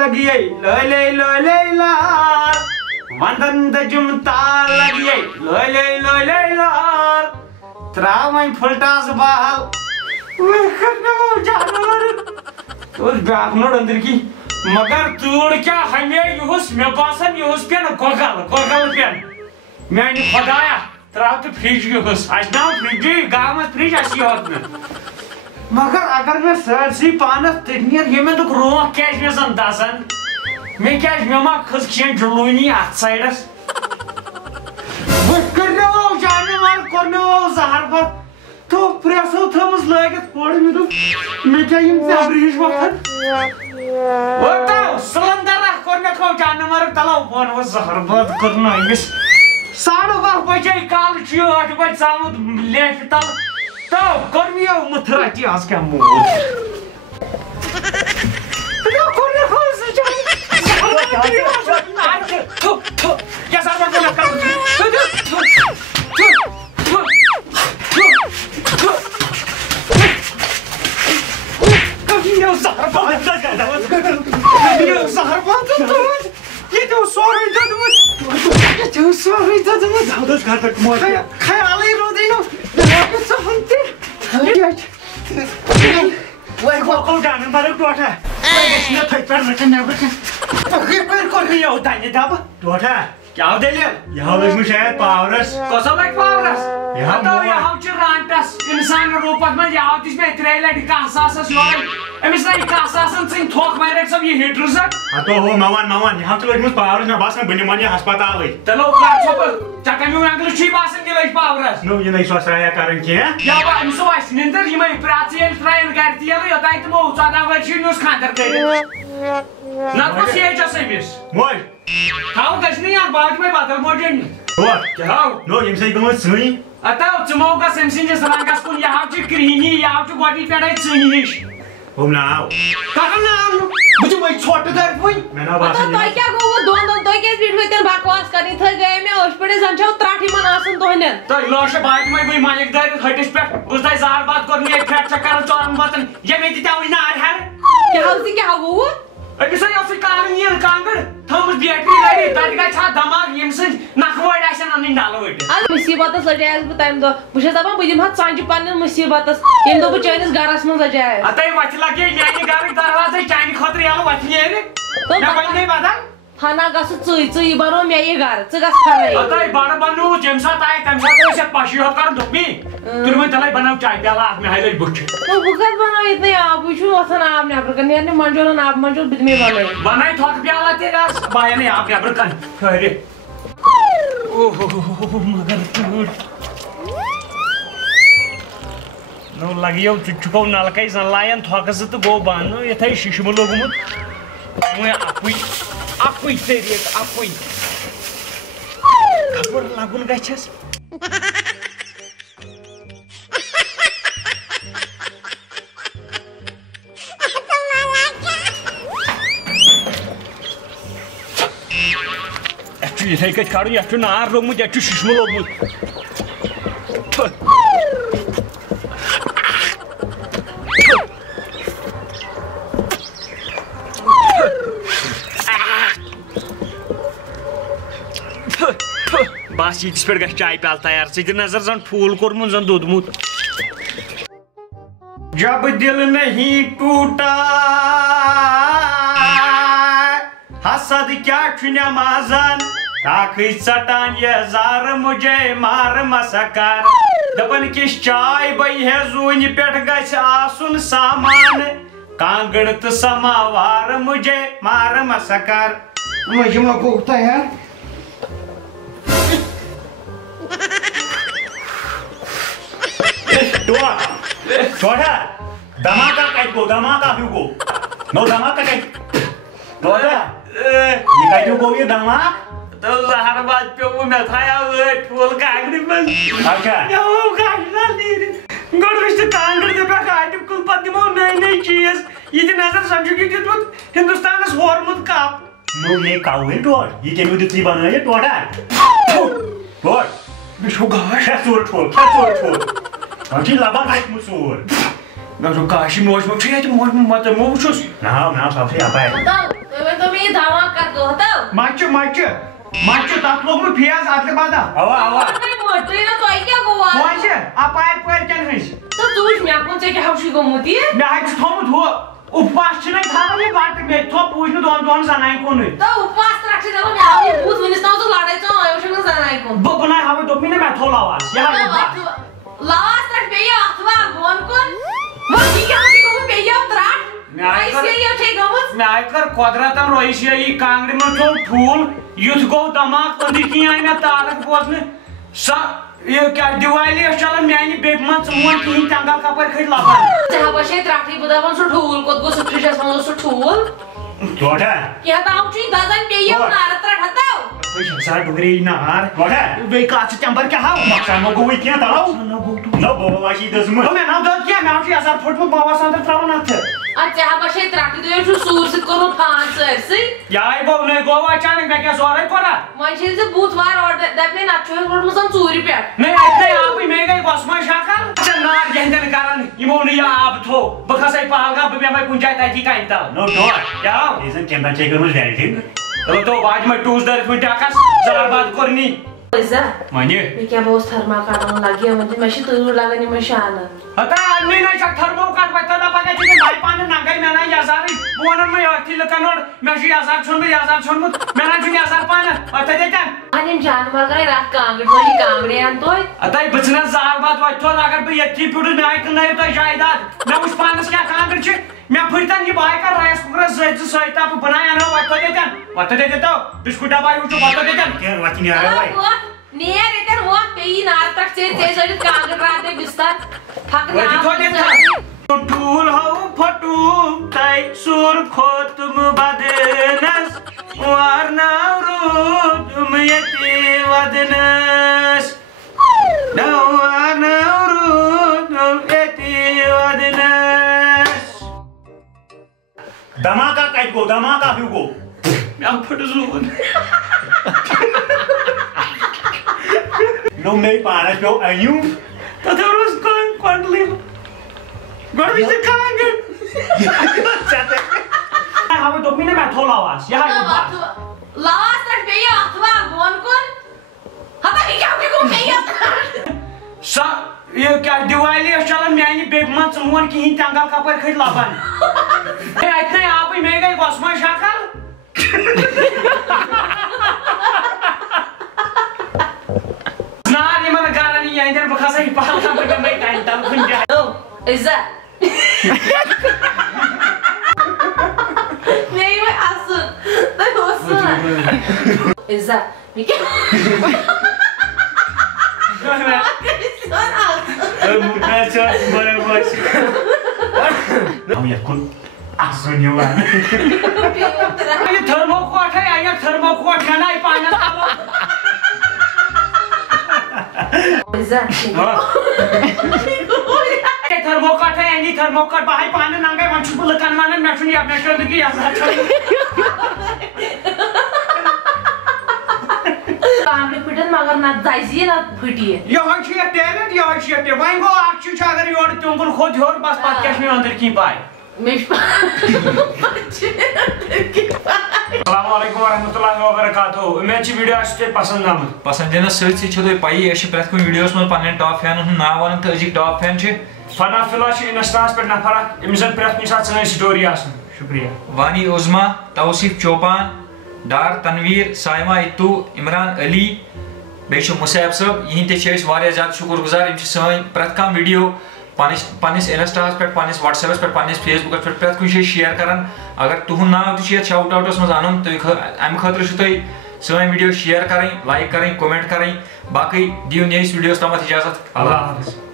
लगी लोले लोले लाल वंदन दजुम ताल लगी लोले लोले लाल त्रावई फुलटास बाल वे करने वो जानवर तो ब्याह नोड अंदर की मगर तूड़ क्या हमें यूस में बासन यूस पे ना कोगल पे मैंने खुदाया त्राव तो फ्रिज यूस आज ना फ्रिज गाँव में फ्रिज ऐसी होत में मगर अगर मैं सरसी पानस तिनियर ये में तो रोह कैश में संतासन मैं कैश में माँ खस किया जुलूनी आउटसाइडर्स वो करने वो जानवर करने वो जहर पर तो प्रेसो थमस लागत पड़ में तो मैं क्या इनसे अब्रीश वक्त वो तो सिलेंडर करने को जानवर तलाव पर वो जहर बात करना इस 12:30 बजे काल चियो 8 बजे सामुद लेट तल तो कर्मियों मुथराची आज क्या मूड तो करने को सजाई क्या सारा बात ना कर कर्मियों जहर बात ये तो सॉरी ददमत ये तो सॉरी ददमत दादस घर तक मोर ख्याल ही रो देनो तो हंते वही को जाने बारे टोटा ये थई पर रखने ना बके पर को ये होता है दाब टोटा क्या हो देले यहाँ लग में शायद पावरस कसम लग पावरस यहाँ तो यहाँ चुरांटस इंसान रूपत में यहाँ जिसमें इतरेले दिकासासस लोग अमिस नहीं कासासन सिंह थोक मारे सब ये हिटर्स हाँ तो हो मावन यहाँ तो लग में पावरस ना बासन बने मानिए अस्पताल है चलो कार चोपर चक्कर में अंकल ची बासन के लग पावरस नो ये नहीं स्वास्थ्य कारण क्या या बा अमिस वाइस निंदर ये मैं प्राचीन ट्रायल करती है तो ताई तुम उचादा वर्षी न्यूज़ खातर करे ना तो ये जैसे मिस मोय हाउ गजनी यार बाद में बादल मोजन व्हाट क्या हाउ नो ये सही गमत सुनी अतः चमो का सेंसिंग जैसा रंग स्कूल यहाँ ची क्रीनी यहाँ ची बॉडी पेड़ाई सुनी निश हम ना आओ कहाँ ना आओ मुझे वही छोटे दर कोई मैं ना बात नहीं तो क्या को वो दोन तो केस बीट में तेरे बकवास करनी था गए मैं हॉस्पिटल संचाओ त्राठी मनासन तो है तो लॉश बाइक में वही मालिक दर हटिस पे उस दाई जार बात करनी है फ्रैक्चर कर चौरन बातन ये में दिता हुई ना हर क्या होती क्या वो अभी सही ऑफिस कारण ये कांगड़ थम्स बैटरी गाड़ी ताकि का छा दिमाग यमसे नखवाड़ आसन अनिन डालो बेटे आज मुसीबत सजायस बताइम दो बुझे दबा बुझिम हाथ सांज पन्न मुसीबत यम दो चैनिस गरस में सजाय अतै वच लगे यानी घर दरवाजे चाइनी खतर यालो वच ने रे ना वच नहीं बादा खाना गस चुई बनो मे ये घर च गस खाना अतै बड़ बनु जेमसा ताय तमसा तो से पाशी हो कर दुपी तुरमे तलाई बनाव चाय प्याला आग में हाइलाइट बुच तो बुकत बनाव इतने आप छु वसन आप ने अपर कने ने मंजोल ना आप मंजोल बिदमे बनाई थोक प्याला ते गस बाय ने आप ने अपर कन खरे ओहो मगर नो लगियो चुचको नलकै लायन थोकस तो गो बानो यथै शिशम लोगमुत मैं आपुई तेरी आपुई खबर लागुन गछस एक्चुअली सही कच काढू या नार लोगमुत या शिशम लोगमुत बस ये पे ग चाय प्याल तैयार सी नजर जन फूल कोरमुत जन दोदमुत जब दिल नहीं टूटा हसद क्या नमाजन ताकि सटान ये जार मुझे मार मसकर दपन किस चाय बई है जून पेट गछ आसुन सामान कांगड़ तो समावार मुझे मार मसकर मुझे मकोता यार छोटा धमाका काट को धमाका हुको नो धमाका काट छोटा ये काट को ये धमाक तो हर बात पे वो मैं थाया वो ठोल कांगड़ी बस अच्छा यो कांगड़ा लीर गड़विश तो कांगड़ दे पे काट कुल पति मो नई चीज ये नजर समझो कि तो हिंदुस्तान से हॉर्मोन का नो ये काउ है टोट ये केनु दित्ती बना है टोटा टोट बिशो गाश सोर ठोल Anti laban naik musuh. Nggak suka sih mau cuma cewek cuma mata musuh. Nah, nah sampai apa ya? Tahu, पे धमाका कहता माचो तात लोग में फियाज आतले बादा आवा नहीं मोटे ना तो आई क्या गोवा वाचे आप पायर क्या हंस तो तू मैं आपको से क्या हौशी गोमुती है मैं आज थोम धो उपवास नहीं था ये बात में तो पूछने दोन सनाई कोन है तो उपवास रखसे चलो मैं आगे भूत विनिस्ता तो लड़ाई तो आयोजन सनाई कोन बना हवे दो महीने में थोला आवाज यहां लास्ट रख पे अथवा गोन कोन वो क्या को पे या त्राट ऐसे ये ठेगा मत मैं आकर क्वाड्रातन रोइशिया ई कांगड़ी में तो ठूल युद्ध को दमाक अंदर की आई ना तारक बोसने सा ये क्या दिवाली चलन मैंने बेगमत मोन की तंगा कपर खै लाबन जहां बशे त्राटी बुदावन सो ठूल को गो सफ्रिजस मन सो ठूल जोड़ा क्या ताऊ ची दादन पे ये नार त्राट हताओ सारा डुगरी नार जोड़ा वे का चंबर क्या हाउ मक्का नो गोई क्या ताऊ नो बो वाशी दसम मैं ना दत क्या मैं आशी असर फुट में बाबा संतर त्रावन आथे अच्छा बशे त्राटी तो ये सूर से कोनो फांस से याय गो ने गोवा अचानक मैं क्या सोरे पड़ा मशीन से बुधवार और दबने ना छोड़ रोड में चोरी पे नहीं इतने आप ही में गई बसमा शाखा अच्छा नार गेंदन कारण इमोनिया आप थो बखसै पालगा बे मैं कुंजाय ताजी का इंता नो डोर क्या रीजन कैमरा चेक कर मुझे वेरी तो आज मैं टूस दर में टाकस जरा बात करनी ऐसा मानिए मैं क्या बहुत थर्मा काटने लगी म्हणजे मशी तो लागणी मशान आता अन्नी नाही थर्मो काट बता पाके जे भाई पाने नागाई में ना यासारी बोन में अथी लकनोड मशी यासार छोन मैं ना जुनी यासार पाने आता देता आणि जानवर काय राख कांगड म्हणजे कांगडे आणतोय आता बचना जार बात वाटतो अगर भी यथी पुड नाही तो नाही तो जायदाद मैं उस पानस क्या कांगड छे मैं फिरता ये बाय का राइस कुकर सहित आप बनाया ना वाटतो देता बिस्कुट बाय उठो वाटतो देता के वाची नहीं आ रहा भाई नियर इधर वो पेई नार तक से सहित कांगड राते बिस्तर फक ना टूल हाउ फटू ताई सुर खोतम बदनस वारनावरू तुम यती वदनस वारनावरू तुम यती वदनस धमाका काय गो धमाका हुगो मैं फट जोन नो नहीं पारस पे आयु तो रोज कौन लिव गॉड इज द कांगड हमें दो महीने में थोला आवाज यहां लास्ट रख पे अथवा गोन कोन हता क्या को पे सा ये क्या दिवाली चलन मैंने बेगमत मोन की तंगा कपर खै लाबन मैं इतने आप ही में गई बसमा शाखा नार ये मन गारनी है इधर बखसा ही पाल का बे मैं टाइम तम खुन जा ओ इजा नहीं मैं आसुन तो आसुन इजा मैं क्या मुझे चोट बड़े बस हम ये कुल आसुन यो ये थर्मोकोट है ये थर्मोकोट खाना ही पाना इजा थर्मोकोट है ये थर्मोकोट बाहर पाने नांगे मन छुप लकन माने मैं सुनी अब मैं चल की ऐसा कांगड़ी पिटन मगर ना जायजी ना फटिए ये हंसी टैलेंट ये हंसी टे वहीं को आक्षु अगर योर तुमको खोज होर बस पॉडकास्ट में अंदर की पाए अस्सलामुअलैकुम वरहमतुल्लाहि वबरकातुहू मैं ची वीडियो आस्ते पसंद आमत पसंद सही छो पई प्रत कुछ वीडियोस में पन्न टॉप फैन नाव वन तो अजिक टॉप फैन फना फिला इंस्टास पे नफर इमस प्रत कुछ साथ सन स्टोरी आसन शुक्रिया वानी उज़मा तौसीफ चौपान डार तनवीर साइमा इतू इमरान अली बे मुसैब सब यहीं ते ज्यादा शुक्रगुजार इन प्रत कह वीडियो पन्निस इंस्टास पे पन्निस व्हाट्सएपस पे पन्निस फेसबुकस पे प्रत कुछ शेयर करान अगर तुहद नाव तो शाउट आउटस मज अन अम खतर सन वीडियो शेयर करें लाइक करें कमेंट करें बाकी दियो नयस वीडियोस तमत इजाजत अल्लाह हाफिज।